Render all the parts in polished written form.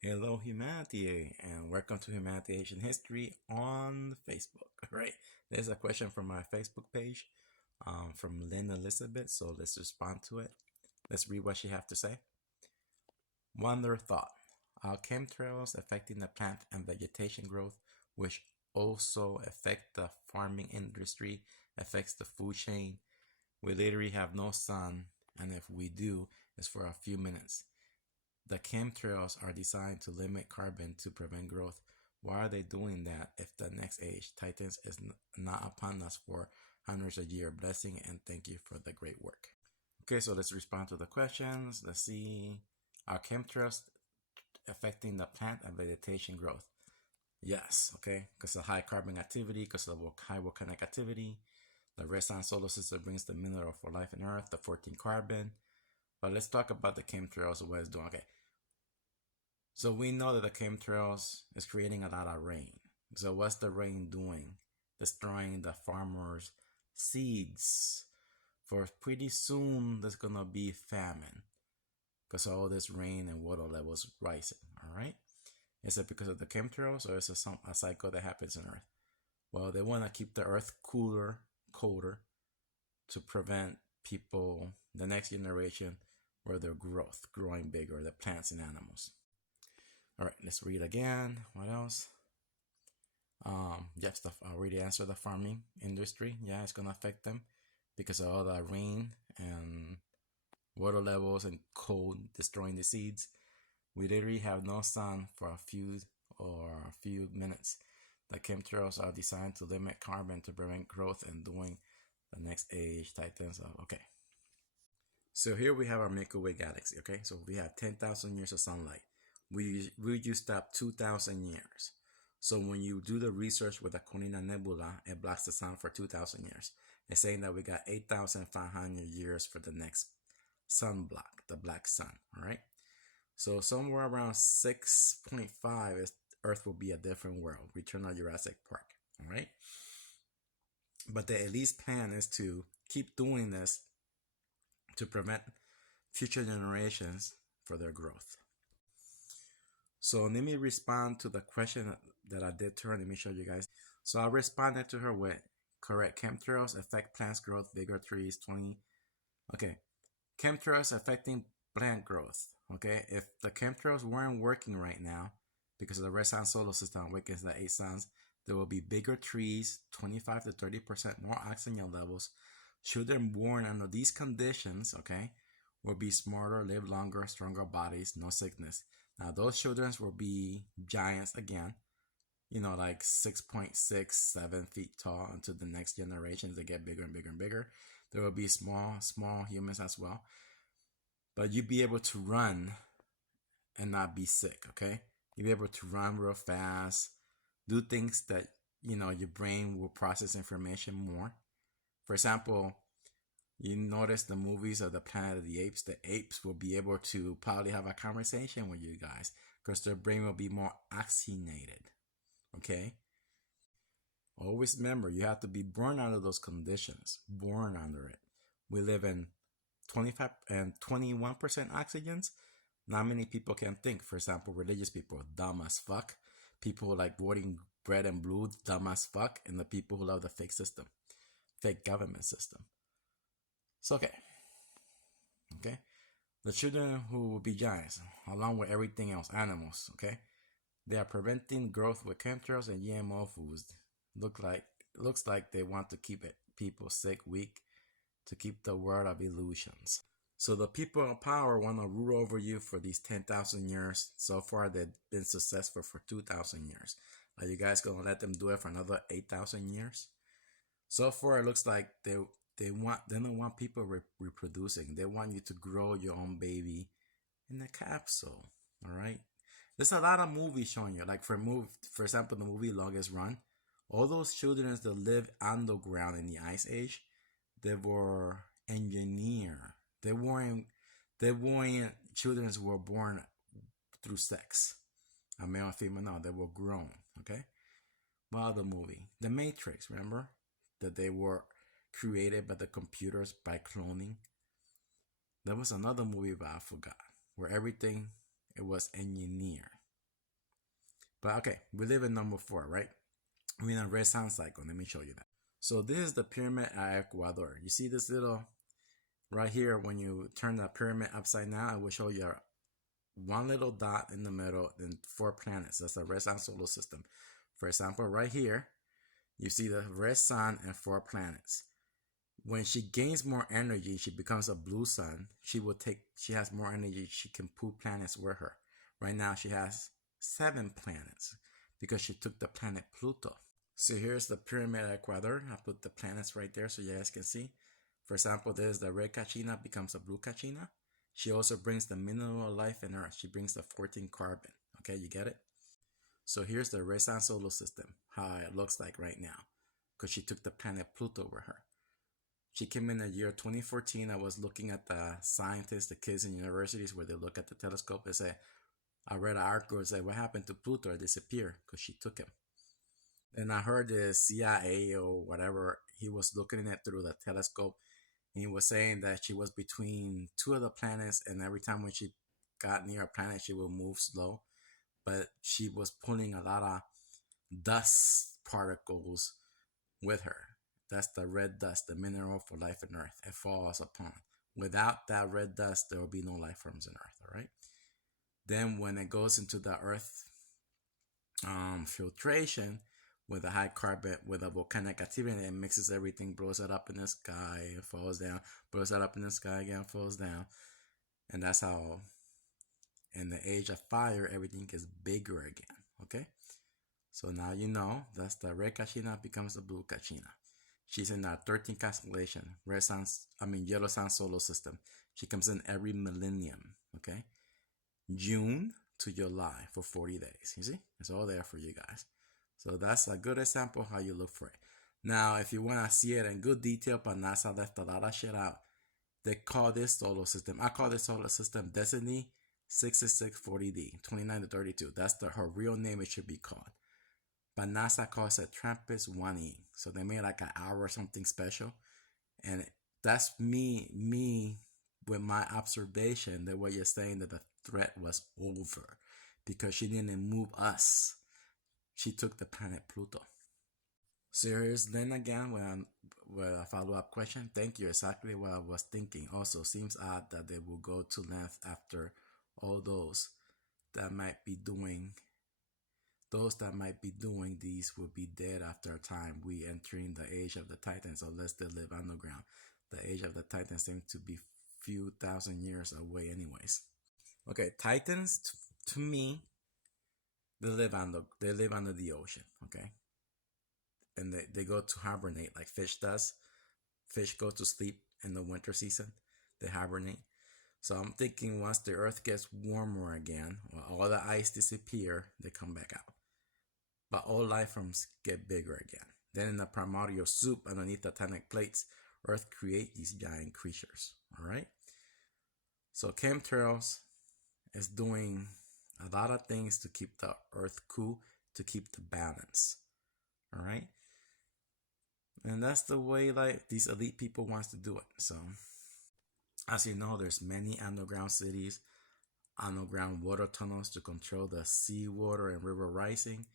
Hello, humanity, and welcome to Humanity Asian History on Facebook. All right, there's a question from my Facebook page from Lynn Elizabeth, so let's respond to it. Let's read what she has to say. Wonder thought: are chemtrails affecting the plant and vegetation growth, which also affect the farming industry, affects the food chain? We literally have no sun, and if we do, it's for a few minutes. The chemtrails are designed to limit carbon to prevent growth. Why are they doing that if the next age, Titans, is not upon us for hundreds of years? Blessing and thank you for the great work. Okay, so let's respond to the questions. Let's see. Are chemtrails affecting the plant and vegetation growth? Yes, okay, because of high carbon activity, because of high volcanic activity. The red sun solar system brings the mineral for life on Earth, the 14 carbon. But let's talk about the chemtrails and what it's doing. Okay, so we know that the chemtrails is creating a lot of rain. So what's the rain doing? Destroying the farmers' seeds. For pretty soon, there's gonna be famine because all this rain and water levels rising. All right. Is it because of the chemtrails or is it a cycle that happens on Earth? Well, they want to keep the Earth cooler, colder, to prevent people, the next generation, or their growth, growing bigger, the plants and animals. All right, let's read again. What else? Yes, I already answered the farming industry. Yeah, it's gonna affect them because of all the rain and water levels and cold destroying the seeds. We literally have no sun for a few minutes. The chemtrails are designed to limit carbon to prevent growth and doing the next age titans. Okay. So here we have our Milky Way galaxy. Okay, so we have 10,000 years of sunlight. We used up 2,000 years. So when you do the research with the Corina Nebula, it blocks the sun for 2,000 years. It's saying that we got 8,500 years for the next sun block, the black sun. All right. So somewhere around 6.5 is Earth will be a different world. Return of Jurassic Park. All right. But the at least plan is to keep doing this to prevent future generations for their growth. So let me respond to the question that I did to her. Let me show you guys. So I responded to her with correct. Chemtrails affect plants growth, bigger trees, 20. Okay. Chemtrails affecting plant growth. Okay. If the chemtrails weren't working right now, because of the red sun solar system awakens the 8 suns, there will be bigger trees, 25 to 30% more oxygen levels. Children born under these conditions, okay, will be smarter, live longer, stronger bodies, no sickness. Now, those children will be giants again, like 6.67 feet tall until the next generations. They get bigger and bigger and bigger. There will be small humans as well. But you'll be able to run and not be sick, okay? You'll be able to run real fast, do things that, your brain will process information more. For example, you notice the movies of the Planet of the apes will be able to probably have a conversation with you guys because their brain will be more oxygenated. Okay? Always remember, you have to be born out of those conditions, born under it. We live in 25 and 21% oxygens. Not many people can think. For example, religious people, dumb as fuck. People like voting red and blue, dumb as fuck. And the people who love the fake system, fake government system. So, okay. The children who will be giants, along with everything else, animals, okay? They are preventing growth with chemtrails and GMO foods. Looks like they want to keep people sick, weak, to keep the world of illusions. So the people in power want to rule over you for these 10,000 years. So far, they've been successful for 2,000 years. Are you guys gonna let them do it for another 8,000 years? So far, it looks like they don't want people reproducing. They want you to grow your own baby in a capsule. All right. There's a lot of movies showing you, like for example, the movie Longest Run. All those children that live underground in the ice age, they were engineered. They weren't children who were born through sex, a male and female. No, they were grown. Okay. Well, the movie, The Matrix. Remember that they were created by the computers by cloning. There was another movie, but I forgot, where everything it was engineered. But okay, we live in number 4, right? We're in a red sun cycle. Let me show you that. So this is the pyramid at Ecuador. You see this little right here? When you turn the pyramid upside down, I will show you one little dot in the middle, then 4 planets. That's the red sun solar system. For example, right here, you see the red sun and 4 planets. When she gains more energy, she becomes a blue sun. She has more energy. She can pull planets with her. Right now, she has 7 planets because she took the planet Pluto. So here's the pyramid at Ecuador. I put the planets right there so you guys can see. For example, there's the red Kachina becomes a blue Kachina. She also brings the mineral life in Earth. She brings the 14 carbon. Okay, you get it? So here's the red sun solar system, how it looks like right now, because she took the planet Pluto with her. She came in the year 2014. I was looking at the scientists, the kids in universities where they look at the telescope. They say, I read an article that said, what happened to Pluto? It disappeared because she took him. And I heard the CIA or whatever, he was looking at it through the telescope. And he was saying that she was between 2 of the planets, and every time when she got near a planet, she would move slow. But she was pulling a lot of dust particles with her. That's the red dust, the mineral for life in Earth. It falls upon. Without that red dust, there will be no life forms in Earth, all right? Then when it goes into the Earth filtration with a high carbon, with a volcanic activity, it mixes everything, blows it up in the sky, it falls down, blows it up in the sky again, falls down. And that's how, in the age of fire, everything gets bigger again, okay? So now you know that's the red Kachina becomes the blue Kachina. She's in our 13th constellation, yellow sun solar system. She comes in every millennium, okay? June to July for 40 days. You see? It's all there for you guys. So that's a good example how you look for it. Now, if you want to see it in good detail, but NASA left a lot of shit out, they call this solar system. I call this solar system Destiny 6640D, 29 to 32. That's her real name it should be called. But NASA calls it TRAPPIST 1E. So they made like an hour or something special. And that's me with my observation that what you're saying that the threat was over because she didn't move us. She took the planet Pluto. So here's Lynn again with a follow-up question. Thank you. Exactly what I was thinking. Also, seems odd that they will go to length after all those that might be doing these will be dead after a time. We entering the age of the Titans, unless they live underground. The age of the Titans seems to be few thousand years away anyways. Okay, Titans to me, they live under the ocean, okay? And they go to hibernate like fish does. Fish go to sleep in the winter season. They hibernate. So I'm thinking once the earth gets warmer again, or all the ice disappear, they come back out. But all life forms get bigger again. Then in the primordial soup underneath the tectonic plates, Earth create these giant creatures. All right. So chemtrails is doing a lot of things to keep the Earth cool, to keep the balance. All right. And that's the way like these elite people wants to do it. So as you know, there's many underground cities, underground water tunnels to control the seawater and river rising.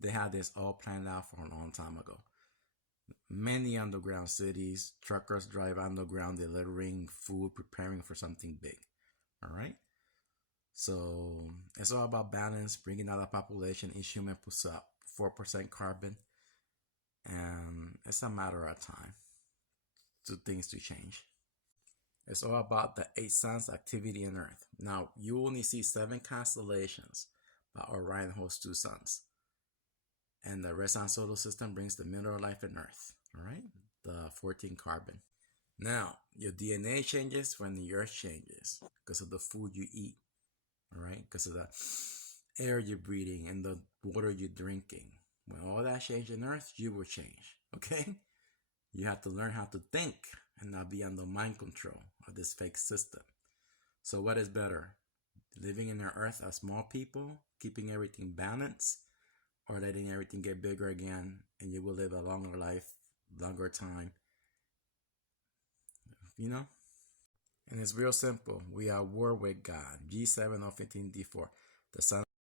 They had this all planned out for a long time ago. Many underground cities, truckers drive underground, delivering food, preparing for something big. All right. So it's all about balance, bringing down the population. Each human puts up 4% carbon, and it's a matter of time to things to change. It's all about the 8 suns activity in Earth. Now you only see 7 constellations, but Orion hosts 2 suns. And the red sun solar system brings the mineral life in Earth, all right? The 14 carbon. Now, your DNA changes when the Earth changes because of the food you eat, all right? Because of the air you're breathing and the water you're drinking. When all that changes in Earth, you will change, okay? You have to learn how to think and not be under mind control of this fake system. So what is better? Living in the Earth as small people, keeping everything balanced, or letting everything get bigger again, and you will live a longer life, longer time. You know? And it's real simple. We are war with God. G7 or 15D4. The sun